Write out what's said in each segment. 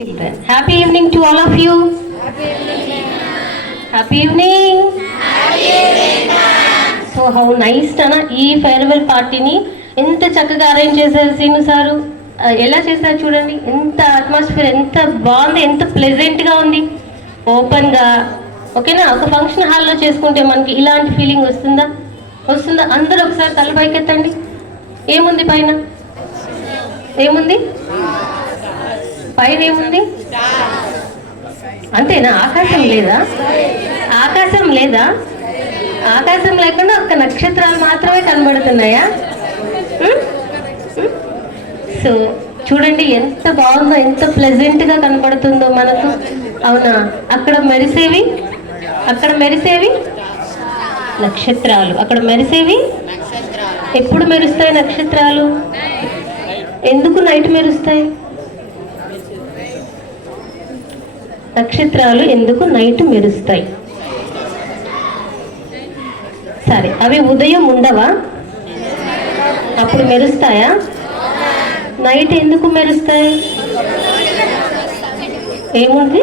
Happy evening to all of you. Happy evening. So how nice అన్న ఈ farewell పార్టీని ఎంత చక్కగా అరేంజ్ చేశారు సీను సారు. ఎలా చేశారు చూడండి, ఎంత అట్మాస్ఫియర్ ఎంత బాగుంది, ఎంత ప్లెజెంట్గా ఉంది, ఓపెన్గా. ఓకేనా, ఒక ఫంక్షన్ హాల్లో చేసుకుంటే మనకి ఇలాంటి ఫీలింగ్ వస్తుందా? అందరూ ఒకసారి తల పైకెత్తండి. ఏముంది పైన? ఏముంది పైన? ఏముంది? అంతేనా? ఆకాశం లేదా? ఆకాశం లేదా? ఆకాశం లేకుండా ఒక్క నక్షత్రాలు మాత్రమే కనబడుతున్నాయా? సో చూడండి ఎంత బాగుందో, ఎంత ప్లెజెంట్గా కనబడుతుందో మనకు. అవునా? అక్కడ మెరిసేవి నక్షత్రాలు. అక్కడ మెరిసేవి ఎప్పుడు మెరుస్తాయి నక్షత్రాలు? ఎందుకు నైట్ మెరుస్తాయి? నక్షత్రాలు ఎందుకు నైట్ మెరుస్తాయి? సరే, అవి ఉదయం ఉండవా? అప్పుడు మెరుస్తాయా? నైట్ ఎందుకు మెరుస్తాయి? ఏముంది?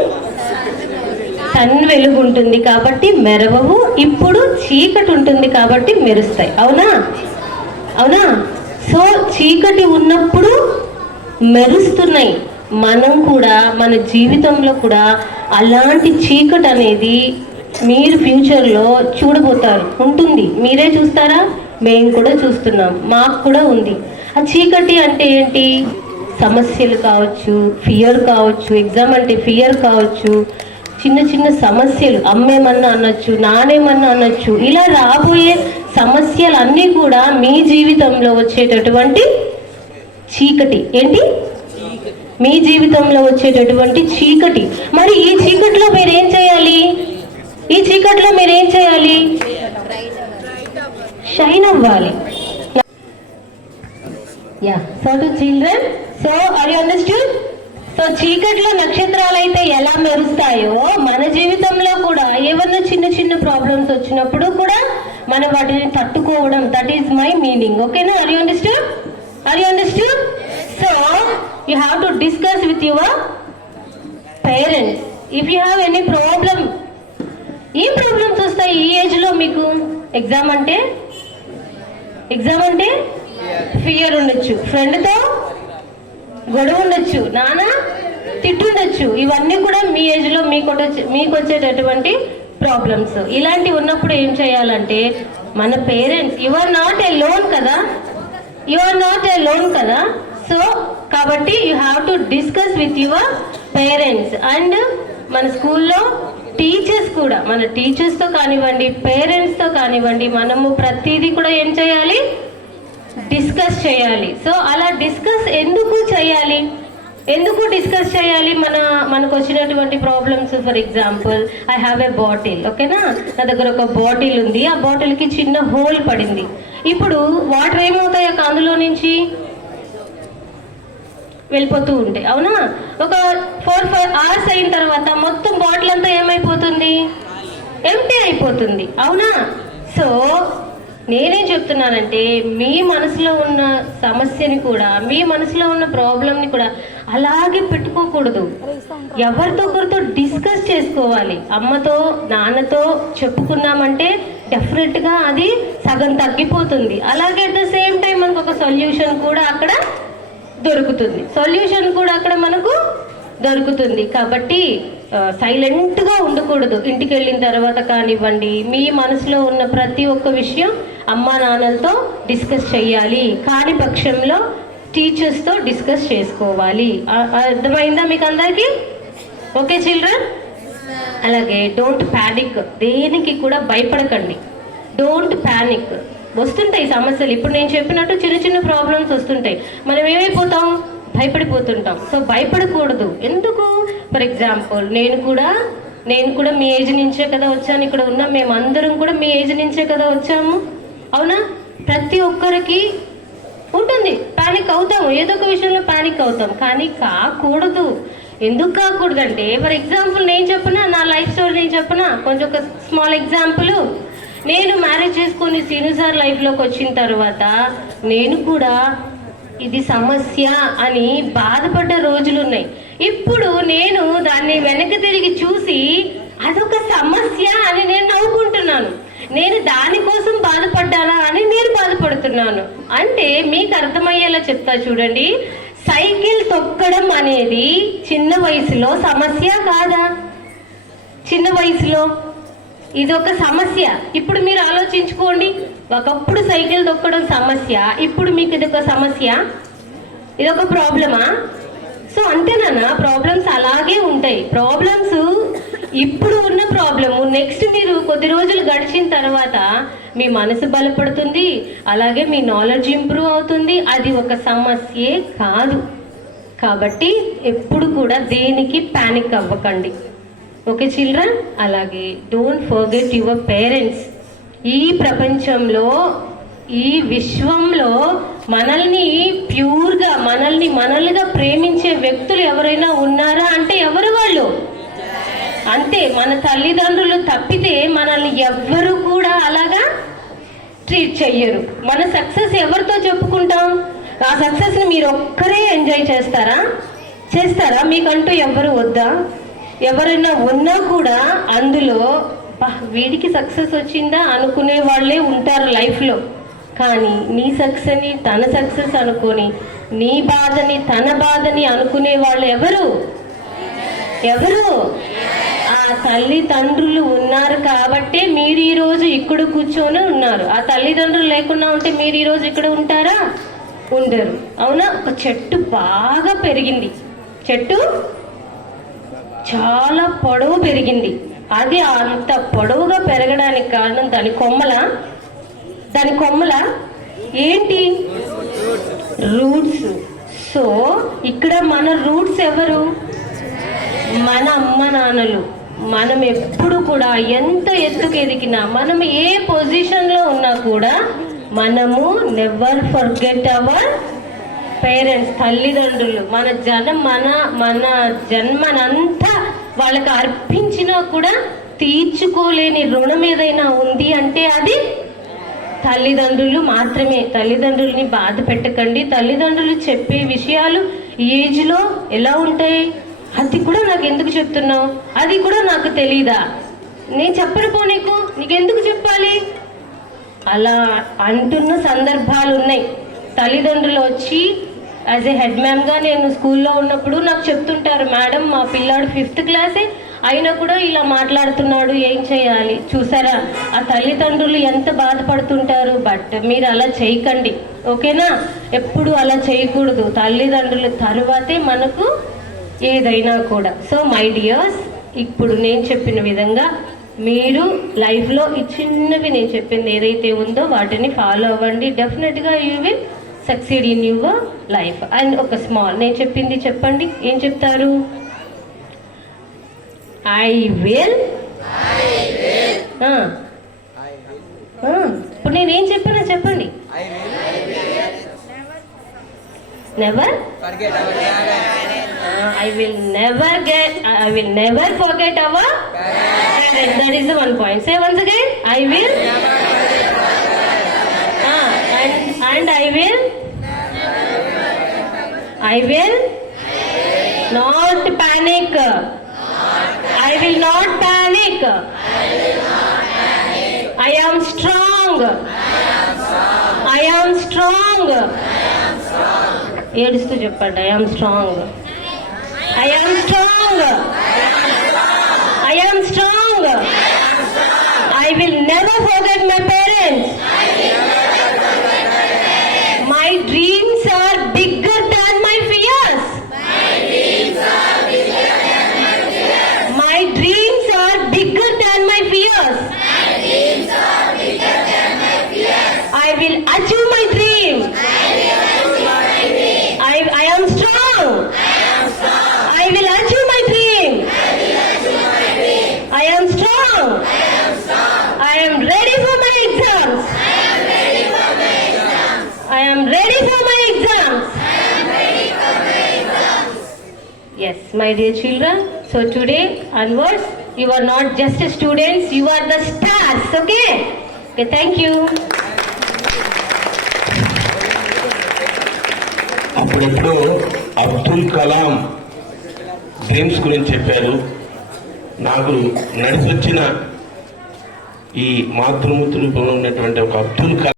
సన్ వెలుగు ఉంటుంది కాబట్టి మెరవవు. ఇప్పుడు చీకటి ఉంటుంది కాబట్టి మెరుస్తాయి. అవునా? సో చీకటి ఉన్నప్పుడు మెరుస్తున్నాయి. మనం కూడా మన జీవితంలో కూడా అలాంటి చీకటి అనేది మీరు ఫ్యూచర్లో చూడబోతారు, ఉంటుంది. మీరే చూస్తారా? మేము కూడా చూస్తున్నాం, మాకు కూడా ఉంది. ఆ చీకటి అంటే ఏంటి? సమస్యలు కావచ్చు, ఫియర్ కావచ్చు, ఎగ్జామ్ అంటే ఫియర్ కావచ్చు, చిన్న చిన్న సమస్యలు, అమ్మేమన్నా అనొచ్చు, నానేమన్నా అనొచ్చు. ఇలా రాబోయే సమస్యలు అన్నీ కూడా మీ జీవితంలో వచ్చేటటువంటి చీకటి. ఏంటి? మీ జీవితంలో వచ్చేటటువంటి చీకటి. మరి ఈ చీకటిలో మీరేం చేయాలి? షైన్ అవ్వాలి. So to children, so are you understood? So చీకటిలో నక్షత్రాలు అయితే ఎలా మెరుస్తాయో మన జీవితంలో కూడా ఏమన్నా చిన్న చిన్న ప్రాబ్లమ్స్ వచ్చినప్పుడు కూడా మనం వాటిని తట్టుకోవడం, దట్ ఈస్ మై మీనింగ్. ఓకేనా? Are you understood? So you have to discuss with your parents if you have any problem. A problems వస్తాయి ఈ ఏజ్ లో మీకు? ఎగ్జామ్ అంటే ఫియర్ ఉండొచ్చు, ఫ్రెండ్తో గొడవ ఉండొచ్చు, నాన్న తిట్టుండొచ్చు. ఇవన్నీ కూడా మీ ఏజ్ లో మీకు వచ్చేటటువంటి ప్రాబ్లమ్స్. ఇలాంటివి ఉన్నప్పుడు ఏం చేయాలంటే మన parents, you are not alone కదా. సో కాబట్టి you have to discuss with your parents. And మన స్కూల్లో టీచర్స్ కూడా, మన టీచర్స్తో కానివ్వండి, పేరెంట్స్తో కానివ్వండి, మనము ప్రతిదీ కూడా ఏం చేయాలి? డిస్కస్ చేయాలి. సో అలా డిస్కస్ ఎందుకు చేయాలి? మనకు వచ్చినటువంటి problems. For example, I have a bottle. ఓకేనా? నా దగ్గర ఒక బాటిల్ ఉంది. ఆ బాటిల్కి చిన్న హోల్ పడింది. ఇప్పుడు వాటర్ ఏమవుతాయి? అందులో నుంచి వెళ్ళిపోతూ ఉంటాయి. అవునా? ఒక 4 hours అయిన తర్వాత మొత్తం బాటిల్ అంతా ఏమైపోతుంది? ఎంప్టీ అయిపోతుంది. అవునా? సో నేనేం చెప్తున్నానంటే మీ మనసులో ఉన్న సమస్యని కూడా, మీ మనసులో ఉన్న ప్రాబ్లంని కూడా అలాగే పెట్టుకోకూడదు. ఎవరితో ఒకరితో డిస్కస్ చేసుకోవాలి. అమ్మతో, నాన్నతో చెప్పుకున్నామంటే డెఫినెట్గా అది సగం తగ్గిపోతుంది. అలాగే అట్ ద సేమ్ టైం మనకు ఒక సొల్యూషన్ కూడా అక్కడ మనకు దొరుకుతుంది. కాబట్టి సైలెంట్గా ఉండకూడదు. ఇంటికి వెళ్ళిన తర్వాత కానివ్వండి, మీ మనసులో ఉన్న ప్రతి ఒక్క విషయం అమ్మా నాన్నలతో డిస్కస్ చేయాలి. కాని పక్షంలో టీచర్స్తో డిస్కస్ చేసుకోవాలి. అర్థమైందా మీకు అందరికీ? Okay children? అలాగే డోంట్ ప్యానిక్. దేనికి కూడా భయపడకండి. Don't panic. వస్తుంటాయి సమస్యలు. ఇప్పుడు నేను చెప్పినట్టు చిన్న చిన్న ప్రాబ్లమ్స్ వస్తుంటాయి. మనం ఏమైపోతాం? భయపడిపోతుంటాం. సో భయపడకూడదు. ఎందుకు? ఫర్ ఎగ్జాంపుల్, నేను కూడా మీ ఏజ్ నుంచే కదా వచ్చాను. ఇక్కడ ఉన్న మేమందరం కూడా మీ ఏజ్ నుంచే కదా వచ్చాము. అవునా? ప్రతి ఒక్కరికి ఉంటుంది, ప్యానిక్ అవుతాము, ఏదో ఒక విషయంలో ప్యానిక్ అవుతాం. కానీ కాకూడదు. ఎందుకు కాకూడదు అంటే, ఫర్ ఎగ్జాంపుల్ నేను చెప్పనా, నా లైఫ్ స్టోరీ నేను చెప్పనా? కొంచెం ఒక స్మాల్ ఎగ్జాంపుల్. నేను మ్యారేజ్ చేసుకొని సీను సార్ లైఫ్లోకి వచ్చిన తర్వాత నేను కూడా ఇది సమస్య అని బాధపడ్డ రోజులు ఉన్నాయి. ఇప్పుడు నేను దాన్ని వెనక్కి తిరిగి చూసి అదొక సమస్య అని నేను నవ్వుకుంటున్నాను. నేను దానికోసం బాధపడ్డానా అని నేను బాధపడుతున్నాను. అంటే మీకు అర్థమయ్యేలా చెప్తా చూడండి. సైకిల్ తొక్కడం అనేది చిన్న వయసులో సమస్య కాదా? చిన్న వయసులో ఇది ఒక సమస్య. ఇప్పుడు మీరు ఆలోచించుకోండి, ఒకప్పుడు సైకిల్ తొక్కడం సమస్య, ఇప్పుడు మీకు ఇది ఒక సమస్య, ఇదొక ప్రాబ్లమా? సో అంతేనా? ప్రాబ్లమ్స్ అలాగే ఉంటాయి. ప్రాబ్లమ్స్ ఇప్పుడు ఉన్న ప్రాబ్లము నెక్స్ట్ మీరు కొద్ది రోజులు గడిచిన తర్వాత మీ మనసు బలపడుతుంది, అలాగే మీ నాలెడ్జ్ ఇంప్రూవ్ అవుతుంది. అది ఒక సమస్యే కాదు. కాబట్టి ఎప్పుడు కూడా దేనికి పానిక్ అవ్వకండి. Okay children? అలాగే డోంట్ ఫర్గెట్ యువర్ పేరెంట్స్. ఈ ప్రపంచంలో, ఈ విశ్వంలో మనల్ని ప్యూర్గా, మనల్నిగా ప్రేమించే వ్యక్తులు ఎవరైనా ఉన్నారా అంటే ఎవరు వాళ్ళు? అంతే, మన తల్లిదండ్రులు తప్పితే మనల్ని ఎవ్వరు కూడా అలాగా ట్రీట్ చెయ్యరు. మన సక్సెస్ ఎవరితో చెప్పుకుంటాం? ఆ సక్సెస్ని మీరు ఒక్కరే ఎంజాయ్ చేస్తారా? మీకంటూ ఎవరు వద్దా? ఎవరైనా ఉన్నా కూడా అందులో వీడికి సక్సెస్ వచ్చిందా అనుకునే వాళ్ళే ఉంటారు లైఫ్లో. కానీ నీ సక్సెస్ని తన సక్సెస్ అనుకొని, నీ బాధని తన బాధని అనుకునే వాళ్ళు ఎవరు? ఆ తల్లిదండ్రులు ఉన్నారు కాబట్టే మీరు ఈరోజు ఇక్కడ కూర్చొని ఉన్నారు. ఆ తల్లిదండ్రులు లేకుండా ఉంటే మీరు ఈరోజు ఇక్కడ ఉంటారా? ఉండరు. అవునా? ఒక చెట్టు బాగా పెరిగింది, చెట్టు చాలా పొడవు పెరిగింది. అది అంత పొడవుగా పెరగడానికి కారణం దాని కొమ్మల ఏంటి? రూట్స్. సో ఇక్కడ మన రూట్స్ ఎవరు? మన అమ్మ నాన్నలు. మనం ఎప్పుడు కూడా ఎంత ఎత్తుకు ఎదిగినా, మనం ఏ పొజిషన్లో ఉన్నా కూడా మనము నెవర్ ఫర్గెట్ అవర్ పేరెంట్స్, తల్లిదండ్రులు. మన జన్మనంతా వాళ్ళకి అర్పించినా కూడా తీర్చుకోలేని రుణం ఏదైనా ఉంది అంటే అది తల్లిదండ్రులు మాత్రమే. తల్లిదండ్రుల్ని బాధ పెట్టకండి. తల్లిదండ్రులు చెప్పే విషయాలు ఈ ఏజ్లో ఎలా ఉంటాయి? అది కూడా నాకు ఎందుకు చెప్తున్నావు? అది కూడా నాకు తెలీదా? నేను చెప్పను, నీకెందుకు చెప్పాలి? అలా అంటున్న సందర్భాలు ఉన్నాయి. తల్లిదండ్రులు వచ్చి యాజ్ ఏ హెడ్ మ్యామ్గా నేను స్కూల్లో ఉన్నప్పుడు నాకు చెప్తుంటారు, మేడం మా పిల్లాడు 5th క్లాసే అయినా కూడా ఇలా మాట్లాడుతున్నాడు, ఏం చేయాలి? చూసారా ఆ తల్లిదండ్రులు ఎంత బాధపడుతుంటారు. బట్ మీరు అలా చేయకండి, ఓకేనా? ఎప్పుడు అలా చేయకూడదు. తల్లిదండ్రుల తరువాతే మనకు ఏదైనా కూడా. సో మై డియర్స్, ఇప్పుడు నేను చెప్పిన విధంగా మీరు లైఫ్లో ఈ చిన్నవి నేను చెప్పింది ఏదైతే ఉందో వాటిని ఫాలో అవ్వండి. డెఫినెట్గా you will succeed in your life. And ఒక స్మాల్, నేను చెప్పింది చెప్పండి. ఏం చెప్తారు? I will. ఇప్పుడు నేనేం చెప్పినా చెప్పండి. Never. I will never forget our parents. That is the one point. Say once again. I will. And I will not panic. I will not panic. I am strong. ఏడుస్తూ చెప్పండి. I am strong. I will never forget my parents. My dreams are bigger than my fears. My dreams are bigger than my fears. I will achieve my dream. I am strong. I will achieve my dream. I am strong. I am ready for my exams. I am ready for my exams. Yes, my dear children. So today onwards, you are not just students, you are the stars. Okay? Okay, thank you. అప్పుడెప్పుడు Abdul Kalam dreams గురించి చెప్పారు. నాకు నడిచొచ్చిన ఈ మాతృమూర్తి రూపంలో ఉన్నటువంటి ఒక అబ్దుల్ కలాం